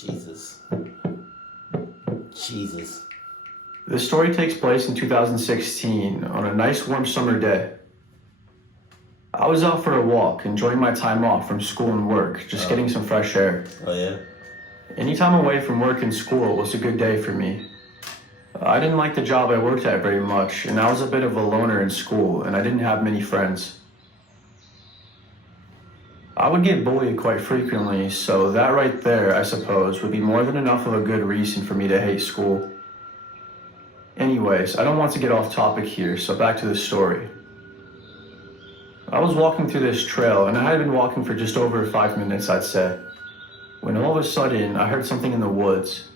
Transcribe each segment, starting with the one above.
Jesus. Jesus. This story takes place in 2016 on a nice warm summer day. I was out for a walk, enjoying my time off from school and work, just getting some fresh air. Oh, yeah? Any time away from work and school was a good day for me. I didn't like the job I worked at very much, and I was a bit of a loner in school, and I didn't have many friends. I would get bullied quite frequently, so that right there, I suppose, would be more than enough of a good reason for me to hate school. Anyways, I don't want to get off topic here, so back to the story. I was walking through this trail, and I had been walking for just over 5 minutes, I'd say, when all of a sudden, I heard something in the woods.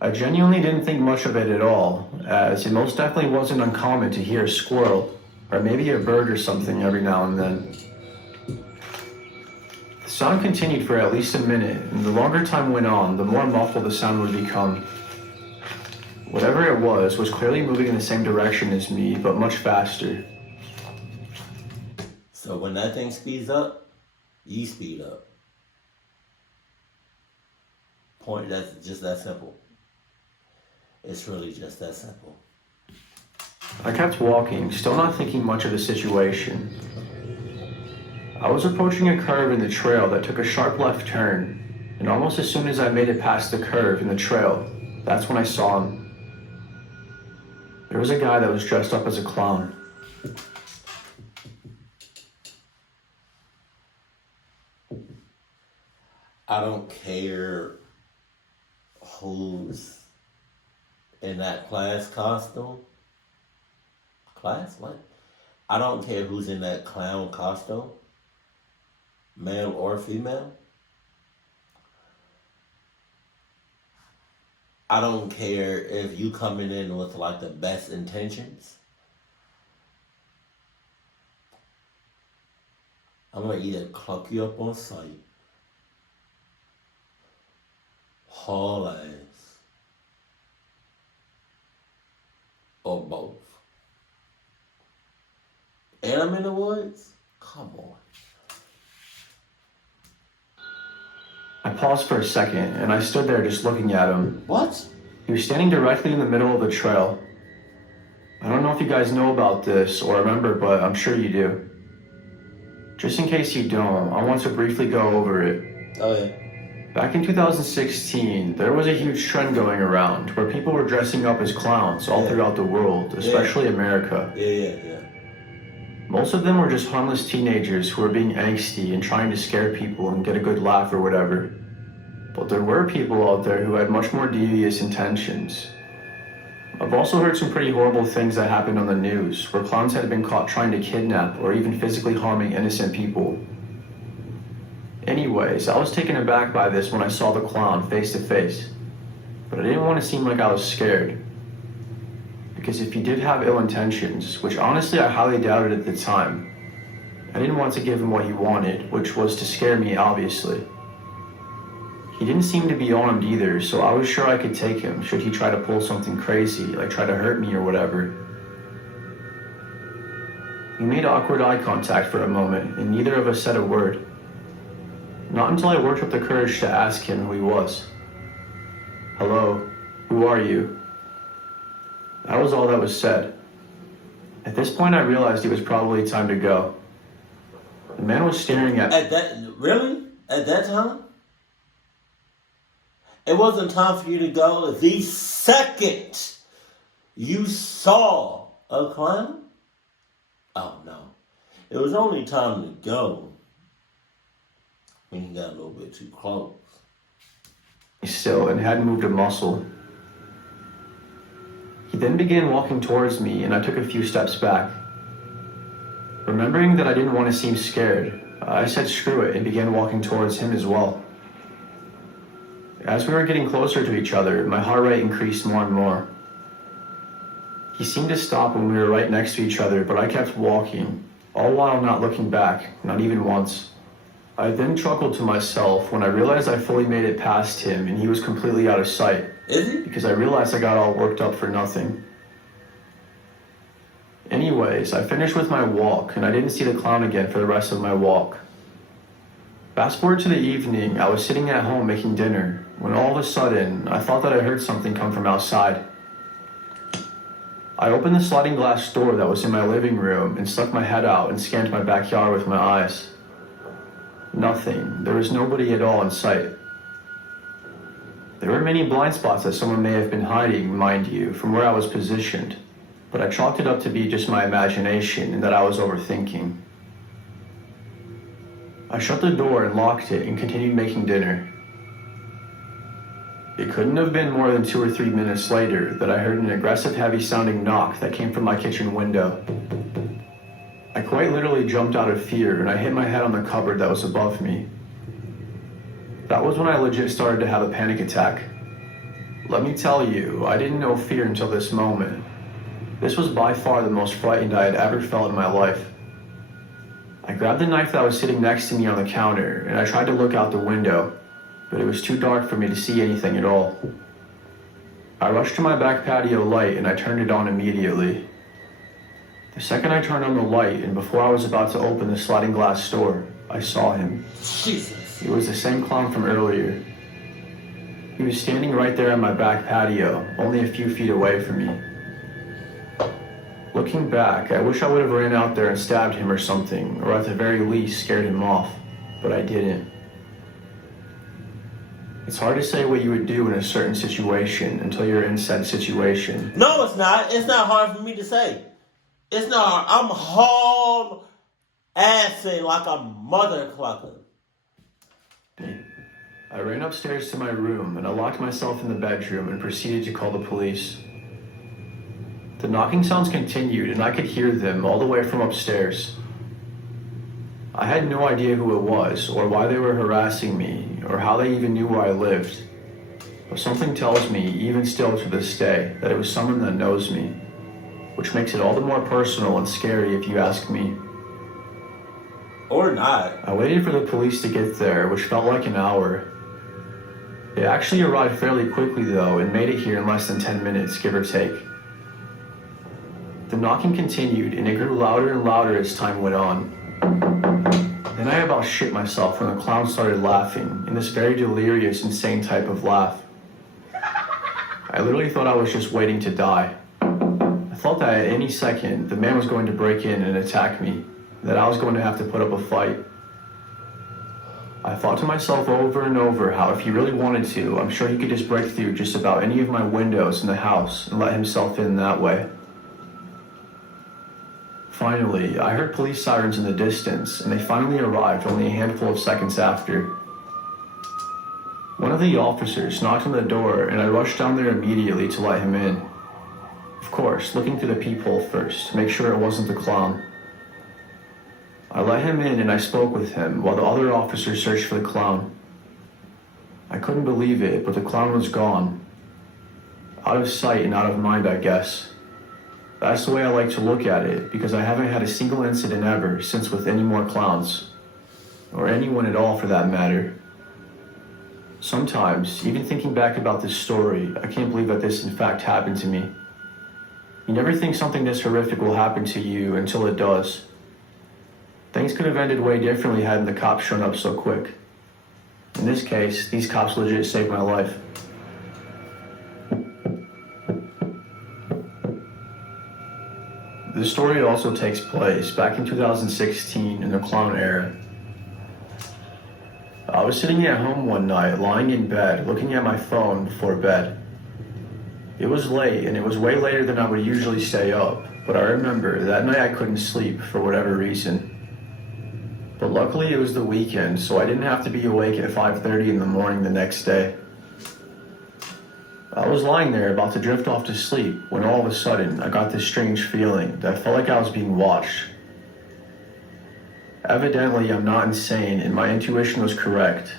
I genuinely didn't think much of it at all, as it most definitely wasn't uncommon to hear a squirrel, or maybe a bird or something every now and then. The sound continued for at least a minute, and the longer time went on, the more muffled the sound would become. Whatever it was clearly moving in the same direction as me, but much faster. So when that thing speeds up, you speed up. Point, that's just that simple. It's really just that simple. I kept walking, still not thinking much of the situation. I was approaching a curve in the trail that took a sharp left turn, and almost as soon as I made it past the curve in the trail, that's when I saw him. There was a guy that was dressed up as a clown. I don't care who's in that class costume. Class? What? I don't care who's in that clown costume, male or female. I don't care if you coming in with like the best intentions. I'm gonna either clock you up on sight, haul ass, or both. And I'm in the woods? Come on. I paused for a second, and I stood there just looking at him. What? He was standing directly in the middle of the trail. I don't know if you guys know about this or remember, but I'm sure you do. Just in case you don't, I want to briefly go over it. Oh, yeah. Back in 2016, there was a huge trend going around where people were dressing up as clowns all throughout the world, especially America. Yeah. Most of them were just harmless teenagers who were being angsty and trying to scare people and get a good laugh or whatever. But there were people out there who had much more devious intentions. I've also heard some pretty horrible things that happened on the news, where clowns had been caught trying to kidnap or even physically harming innocent people. Anyways, I was taken aback by this when I saw the clown face to face, but I didn't want to seem like I was scared. Because if he did have ill intentions, which honestly I highly doubted at the time, I didn't want to give him what he wanted, which was to scare me, obviously. He didn't seem to be armed either, so I was sure I could take him should he try to pull something crazy, like try to hurt me or whatever. We made awkward eye contact for a moment, and neither of us said a word. Not until I worked up the courage to ask him who he was. "Hello, who are you?" That was all that was said. At this point, I realized it was probably time to go. The man was staring at... Really? At that time? It wasn't time for you to go the second you saw a clown? Oh, no. It was only time to go when you got a little bit too close. Still, and hadn't moved a muscle. He then began walking towards me, and I took a few steps back. Remembering that I didn't want to seem scared, I said screw it and began walking towards him as well. As we were getting closer to each other, my heart rate increased more and more. He seemed to stop when we were right next to each other, but I kept walking, all while not looking back, not even once. I then chuckled to myself when I realized I fully made it past him and he was completely out of sight. Is he? Because I realized I got all worked up for nothing. Anyways, I finished with my walk and I didn't see the clown again for the rest of my walk. Fast forward to the evening, I was sitting at home making dinner when all of a sudden, I thought that I heard something come from outside. I opened the sliding glass door that was in my living room and stuck my head out and scanned my backyard with my eyes. Nothing. There was nobody at all in sight. There were many blind spots that someone may have been hiding, mind you, from where I was positioned, but I chalked it up to be just my imagination and that I was overthinking. I shut the door and locked it and continued making dinner. It couldn't have been more than 2 or 3 minutes later that I heard an aggressive, heavy-sounding knock that came from my kitchen window. I quite literally jumped out of fear and I hit my head on the cupboard that was above me. That was when I legit started to have a panic attack. Let me tell you, I didn't know fear until this moment. This was by far the most frightened I had ever felt in my life. I grabbed the knife that was sitting next to me on the counter and I tried to look out the window, but it was too dark for me to see anything at all. I rushed to my back patio light and I turned it on immediately. The second I turned on the light and before I was about to open the sliding glass door, I saw him. Jesus. It was the same clown from earlier. He was standing right there on my back patio, only a few feet away from me. Looking back, I wish I would have ran out there and stabbed him or something, or at the very least scared him off, but I didn't. It's hard to say what you would do in a certain situation until you're in said situation. No, it's not. It's not hard for me to say. It's not hard. I'm hauled assing like a mother clucker. I ran upstairs to my room and I locked myself in the bedroom and proceeded to call the police. The knocking sounds continued and I could hear them all the way from upstairs. I had no idea who it was or why they were harassing me or how they even knew where I lived. But something tells me, even still to this day, that it was someone that knows me, which makes it all the more personal and scary if you ask me. Or not. I waited for the police to get there, which felt like an hour. They actually arrived fairly quickly though and made it here in less than 10 minutes, give or take. The knocking continued and it grew louder and louder as time went on. Then I about shit myself when the clown started laughing, in this very delirious, insane type of laugh. I literally thought I was just waiting to die. I thought that at any second, the man was going to break in and attack me, that I was going to have to put up a fight. I thought to myself over and over how if he really wanted to, I'm sure he could just break through just about any of my windows in the house and let himself in that way. Finally, I heard police sirens in the distance, and they finally arrived only a handful of seconds after. One of the officers knocked on the door, and I rushed down there immediately to let him in. Of course, looking through the peephole first, to make sure it wasn't the clown. I let him in and I spoke with him, while the other officers searched for the clown. I couldn't believe it, but the clown was gone. Out of sight and out of mind, I guess. That's the way I like to look at it, because I haven't had a single incident ever since with any more clowns. Or anyone at all for that matter. Sometimes, even thinking back about this story, I can't believe that this in fact happened to me. You never think something this horrific will happen to you until it does. Things could have ended way differently hadn't the cops shown up so quick. In this case, these cops legit saved my life. The story also takes place back in 2016 in the clown era. I was sitting at home one night, lying in bed, looking at my phone before bed. It was late, and it was way later than I would usually stay up, but I remember that night I couldn't sleep for whatever reason. But luckily it was the weekend, so I didn't have to be awake at 5:30 in the morning the next day. I was lying there about to drift off to sleep when all of a sudden I got this strange feeling that I felt like I was being watched. Evidently I'm not insane and my intuition was correct,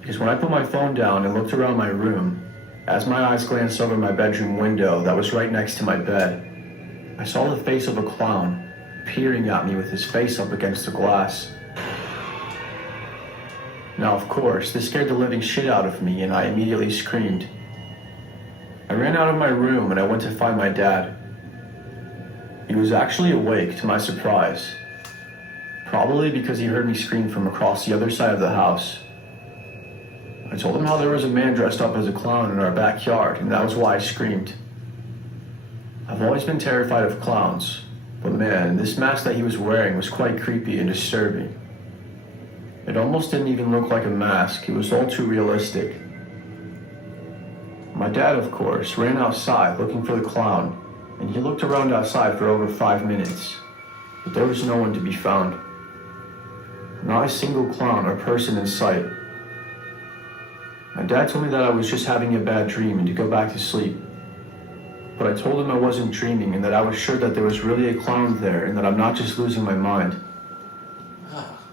because when I put my phone down and looked around my room, as my eyes glanced over my bedroom window that was right next to my bed, I saw the face of a clown peering at me with his face up against the glass. Now of course, this scared the living shit out of me and I immediately screamed. I ran out of my room and I went to find my dad. He was actually awake, to my surprise. Probably because he heard me scream from across the other side of the house. I told him how there was a man dressed up as a clown in our backyard, and that was why I screamed. I've always been terrified of clowns, but man, this mask that he was wearing was quite creepy and disturbing. It almost didn't even look like a mask, it was all too realistic. My dad, of course, ran outside looking for the clown, and he looked around outside for over 5 minutes, but there was no one to be found. Not a single clown or person in sight. My dad told me that I was just having a bad dream and to go back to sleep. But I told him I wasn't dreaming and that I was sure that there was really a clown there and that I'm not just losing my mind.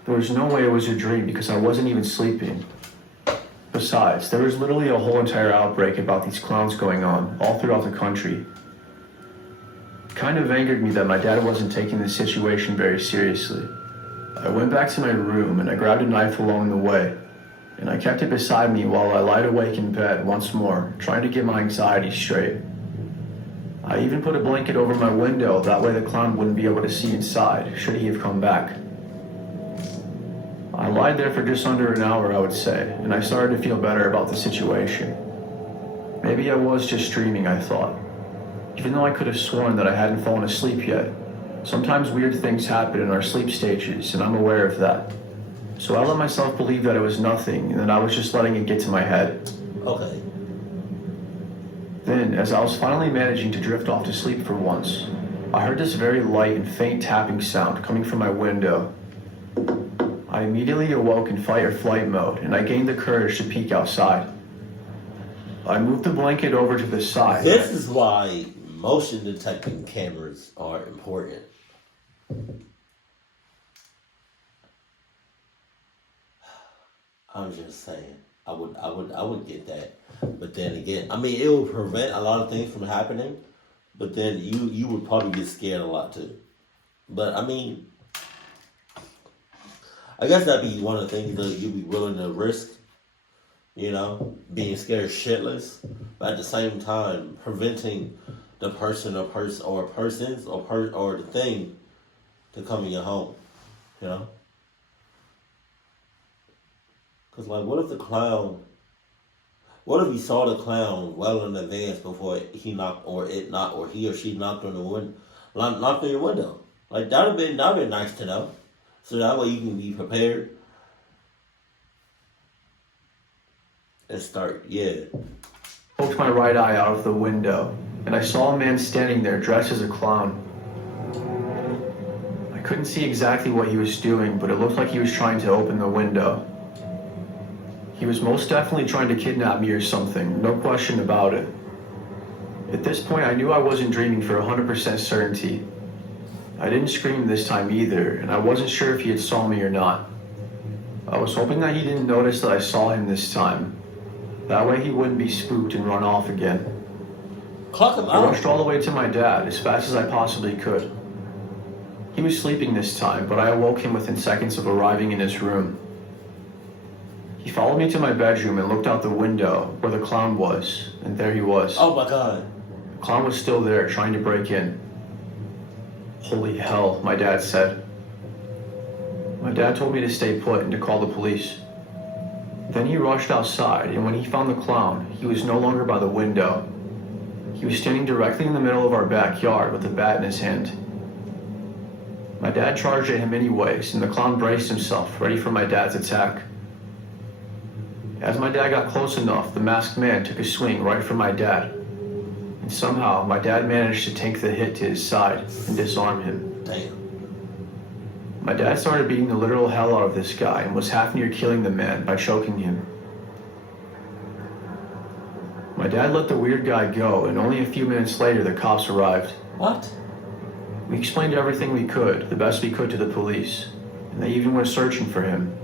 There was no way it was a dream because I wasn't even sleeping. Besides, there was literally a whole entire outbreak about these clowns going on all throughout the country. It kind of angered me that my dad wasn't taking the situation very seriously. I went back to my room and I grabbed a knife along the way, and I kept it beside me while I lied awake in bed once more, trying to get my anxiety straight. I even put a blanket over my window, that way the clown wouldn't be able to see inside, should he have come back. I lied there for just under an hour, I would say, and I started to feel better about the situation. Maybe I was just dreaming, I thought. Even though I could have sworn that I hadn't fallen asleep yet. Sometimes weird things happen in our sleep stages, and I'm aware of that. So I let myself believe that it was nothing, and that I was just letting it get to my head. Okay. Then, as I was finally managing to drift off to sleep for once, I heard this very light and faint tapping sound coming from my window. I immediately awoke in fight or flight mode, and I gained the courage to peek outside. I moved the blanket over to the side. This is why motion detecting cameras are important. I'm just saying, I would get that, but then again, I mean, it would prevent a lot of things from happening, but then you would probably get scared a lot too. But I mean, I guess that'd be one of the things that you'd be willing to risk, being scared shitless, but at the same time preventing the person or persons or the thing to come in your home, Because, what if what if you saw the clown well in advance before he knocked, or he or she knocked on your window? That'd been nice to know. So that way you can be prepared and start, Poked my right eye out of the window, and I saw a man standing there dressed as a clown. I couldn't see exactly what he was doing, but it looked like he was trying to open the window. He was most definitely trying to kidnap me or something, no question about it. At this point, I knew I wasn't dreaming for 100% certainty. I didn't scream this time either, and I wasn't sure if he had saw me or not. I was hoping that he didn't notice that I saw him this time. That way he wouldn't be spooked and run off again. Clock him I out. rushed all the way to my dad as fast as I possibly could. He was sleeping this time, but I awoke him within seconds of arriving in his room. He followed me to my bedroom and looked out the window where the clown was, and there he was. Oh my God. The clown was still there, trying to break in. Holy hell, my dad said. My dad told me to stay put and to call the police. Then he rushed outside, and when he found the clown, he was no longer by the window. He was standing directly in the middle of our backyard with a bat in his hand. My dad charged at him anyways, and the clown braced himself, ready for my dad's attack. As my dad got close enough, the masked man took a swing right for my dad. And somehow, my dad managed to tank the hit to his side and disarm him. Damn. My dad started beating the literal hell out of this guy and was half near killing the man by choking him. My dad let the weird guy go, and only a few minutes later, the cops arrived. What? We explained everything we could, the best we could to the police, and they even went searching for him.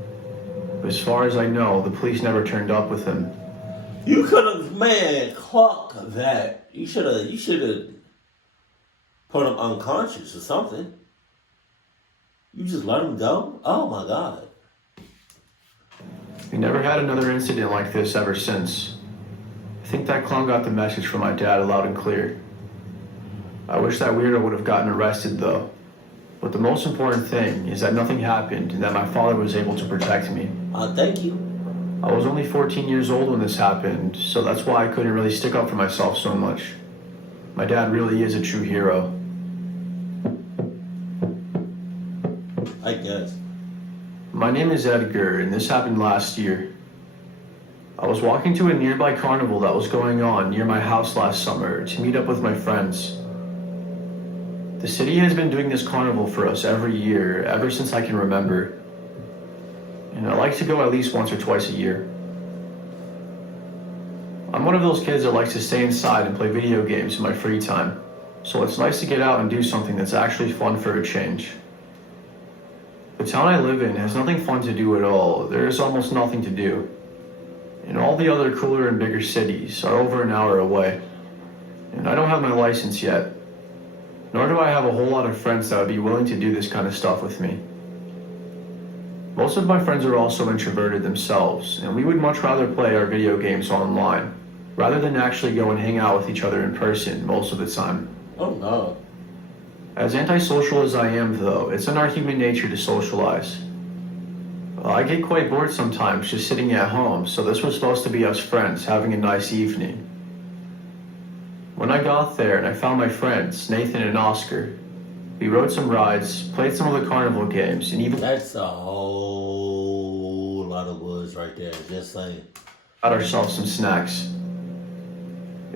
But as far as I know, the police never turned up with him. You could have, clock that. You should have put him unconscious or something. You just let him go? Oh my God. We never had another incident like this ever since. I think that clown got the message from my dad loud and clear. I wish that weirdo would have gotten arrested though. But the most important thing is that nothing happened and that my father was able to protect me. Thank you. I was only 14 years old when this happened, so that's why I couldn't really stick up for myself so much. My dad really is a true hero. I guess. My name is Edgar, and this happened last year. I was walking to a nearby carnival that was going on near my house last summer to meet up with my friends. The city has been doing this carnival for us every year, ever since I can remember. And I like to go at least once or twice a year. I'm one of those kids that likes to stay inside and play video games in my free time, so it's nice to get out and do something that's actually fun for a change. The town I live in has nothing fun to do at all. There is almost nothing to do. And all the other cooler and bigger cities are over an hour away. And I don't have my license yet. Nor do I have a whole lot of friends that would be willing to do this kind of stuff with me. Most of my friends are also introverted themselves, and we would much rather play our video games online, rather than actually go and hang out with each other in person most of the time. Oh no. As antisocial as I am, though, it's in our human nature to socialize. I get quite bored sometimes just sitting at home, so this was supposed to be us friends having a nice evening. When I got there and I found my friends, Nathan and Oscar, we rode some rides, played some of the carnival games, and even That's a whole lot of woods right there, just saying. got ourselves some snacks.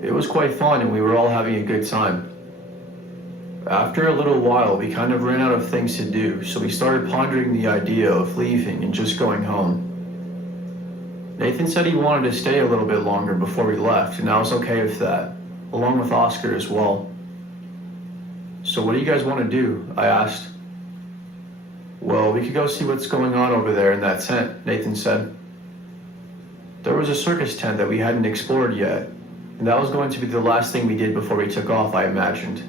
It was quite fun and we were all having a good time. After a little while, we kind of ran out of things to do, so we started pondering the idea of leaving and just going home. Nathan said he wanted to stay a little bit longer before we left, and I was okay with that, along with Oscar as well. So what do you guys want to do? I asked. Well, we could go see what's going on over there in that tent, Nathan said. There was a circus tent that we hadn't explored yet, and that was going to be the last thing we did before we took off, I imagined.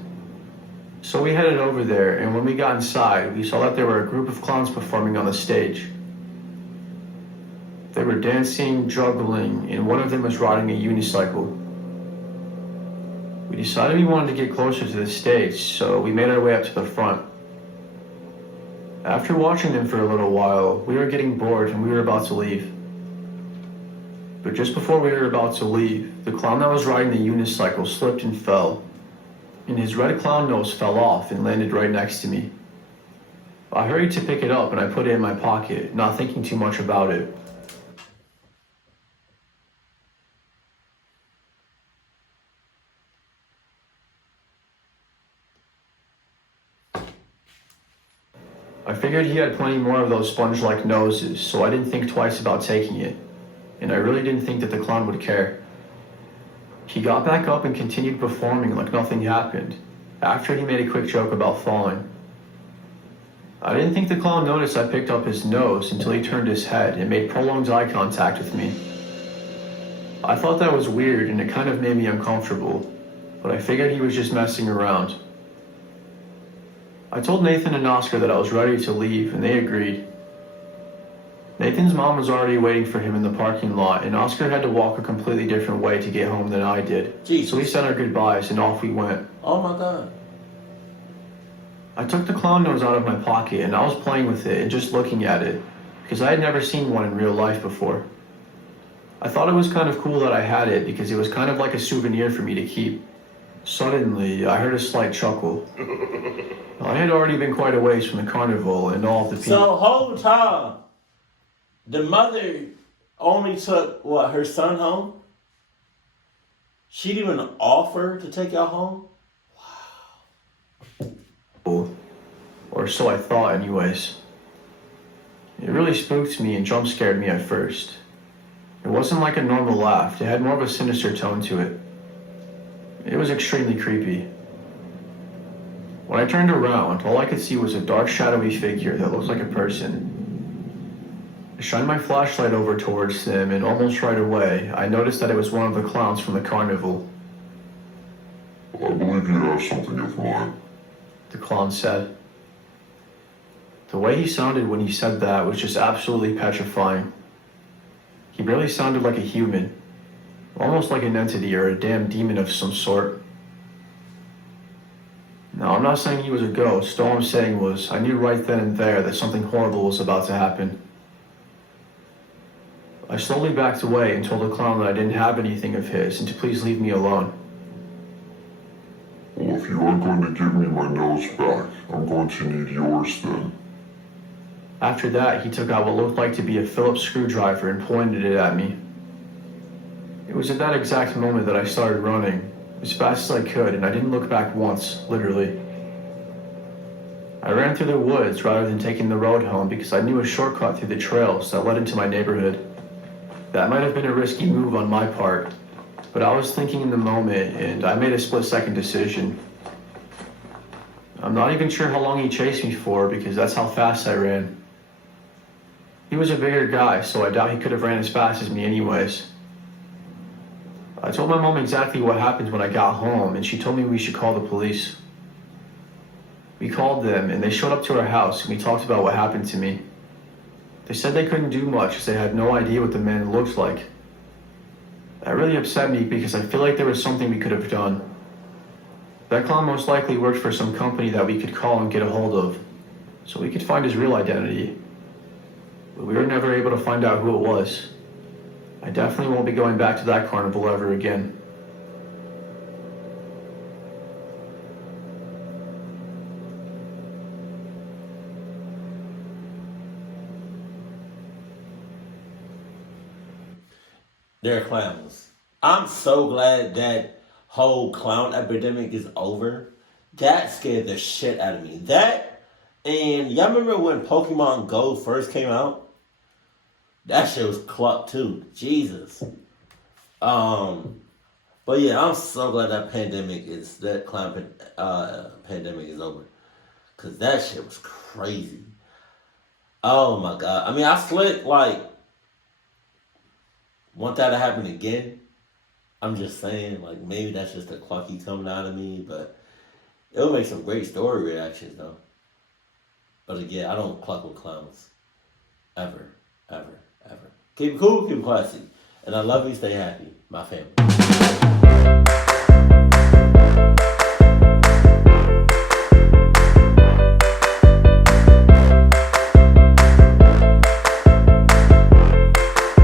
So we headed over there, and when we got inside, we saw that there were a group of clowns performing on the stage. They were dancing, juggling, and one of them was riding a unicycle. We decided we wanted to get closer to the stage, so we made our way up to the front. After watching them for a little while, we were getting bored and we were about to leave. But just before we were about to leave, the clown that was riding the unicycle slipped and fell, and his red clown nose fell off and landed right next to me. I hurried to pick it up and I put it in my pocket, not thinking too much about it. I figured he had plenty more of those sponge-like noses, so I didn't think twice about taking it, and I really didn't think that the clown would care. He got back up and continued performing like nothing happened, after he made a quick joke about falling. I didn't think the clown noticed I picked up his nose until he turned his head and made prolonged eye contact with me. I thought that was weird and it kind of made me uncomfortable, but I figured he was just messing around. I told Nathan and Oscar that I was ready to leave, and they agreed. Nathan's mom was already waiting for him in the parking lot, and Oscar had to walk a completely different way to get home than I did. Jesus. So we said our goodbyes, and off we went. Oh my God. I took the clown nose out of my pocket, and I was playing with it and just looking at it, because I had never seen one in real life before. I thought it was kind of cool that I had it, because it was kind of like a souvenir for me to keep. Suddenly, I heard a slight chuckle. I had already been quite a ways from the carnival and all of the people. So, whole time, the mother only took, what, her son home? She didn't even offer to take y'all home? Wow. Or so I thought anyways. It really spooked me and jump scared me at first. It wasn't like a normal laugh, it had more of a sinister tone to it. It was extremely creepy. When I turned around, all I could see was a dark, shadowy figure that looked like a person. I shined my flashlight over towards them, and almost right away, I noticed that it was one of the clowns from the carnival. I believe you have something of mine. The clown said. The way he sounded when he said that was just absolutely petrifying. He barely sounded like a human, almost like an entity or a damn demon of some sort. Now, I'm not saying he was a ghost. All I'm saying was I knew right then and there that something horrible was about to happen. I slowly backed away and told the clown that I didn't have anything of his and to please leave me alone. Well, if you aren't going to give me my nose back, I'm going to need yours then. After that, he took out what looked like to be a Phillips screwdriver and pointed it at me. It was at that exact moment that I started running, as fast as I could, and I didn't look back once, literally. I ran through the woods rather than taking the road home because I knew a shortcut through the trails that led into my neighborhood. That might have been a risky move on my part, but I was thinking in the moment and I made a split-second decision. I'm not even sure how long he chased me for because that's how fast I ran. He was a bigger guy, so I doubt he could have ran as fast as me anyways. I told my mom exactly what happened when I got home, and she told me we should call the police. We called them, and they showed up to our house, and we talked about what happened to me. They said they couldn't do much because they had no idea what the man looked like. That really upset me because I feel like there was something we could have done. That clown most likely worked for some company that we could call and get a hold of, so we could find his real identity. But we were never able to find out who it was. I definitely won't be going back to that carnival ever again. They're clowns. I'm so glad that whole clown epidemic is over. That scared the shit out of me. That, and y'all remember when Pokemon Go first came out? That shit was clucked too. Jesus. But yeah, I'm so glad that clown pandemic is over. Cause that shit was crazy. Oh my god. I mean, I slick want that to happen again. I'm just saying, maybe that's just a clucky coming out of me, but it'll make some great story reactions though. But again, I don't cluck with clowns. Ever. Ever. Ever. Keep it cool, keep it classy. And I love you, stay happy. My family.